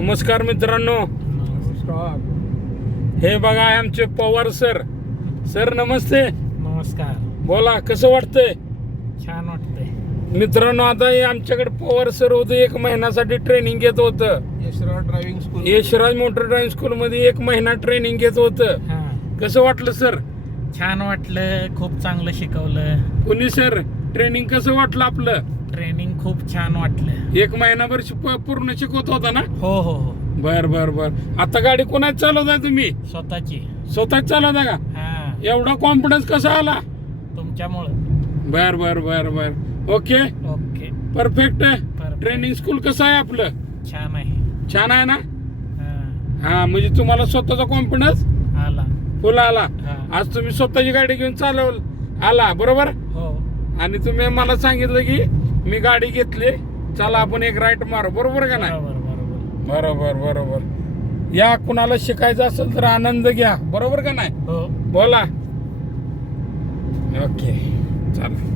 नमस्कार मित्रांनो. नमस्कार. हे बघा आमचे पवार सर. सर नमस्ते. नमस्कार. बोला कसं वाटतंय? छान वाटतंय. मित्रांनो आता हे आमच्याकडे पवार सर होते, 1 महिन्यासाठी ट्रेनिंग घेत होतं. Yashraj driving school. Yashraj motor driving school मध्ये 1 महिना ट्रेनिंग घेत होतं. हा, कसं वाटलं सर? छान वाटलं. खूप चांगलं शिकवलं. कुणी सर ट्रेनिंग कसं वाटलं आपलं? ट्रेनिंग खूप छान वाटलं. 1 महिनाभर पूर्ण शिकवत होता ना? हो हो हो. बर बर बर. आता गाडी कोणाच चालवताय तुम्ही? स्वतःची. स्वतःच चालवता का? हा, एवढा कॉन्फिडन्स कसा आला? तुमच्यामुळं. बर बर बर बर. Okay okay. Perfect. Perfect. Training school कसं आहे आपलं? छान आहे. छान आहे ना? हा, हा म्हणजे तुम्हाला स्वतःचा कॉन्फिडन्स आला. फुल आला. हा. आज तुम्ही स्वतःची गाडी घेऊन चालव आला बरोबर. हो. आणि तुम्ही मला सांगितलं की मी गाडी घेतली, चला आपण एक राईट मारू, बरोबर का नाही? बरोबर बरोबर. बरोबर बरोबर. या कुणाला शिकायचं असेल तर आनंद घ्या, बरोबर का नाही? हो. बोला. ओके चला.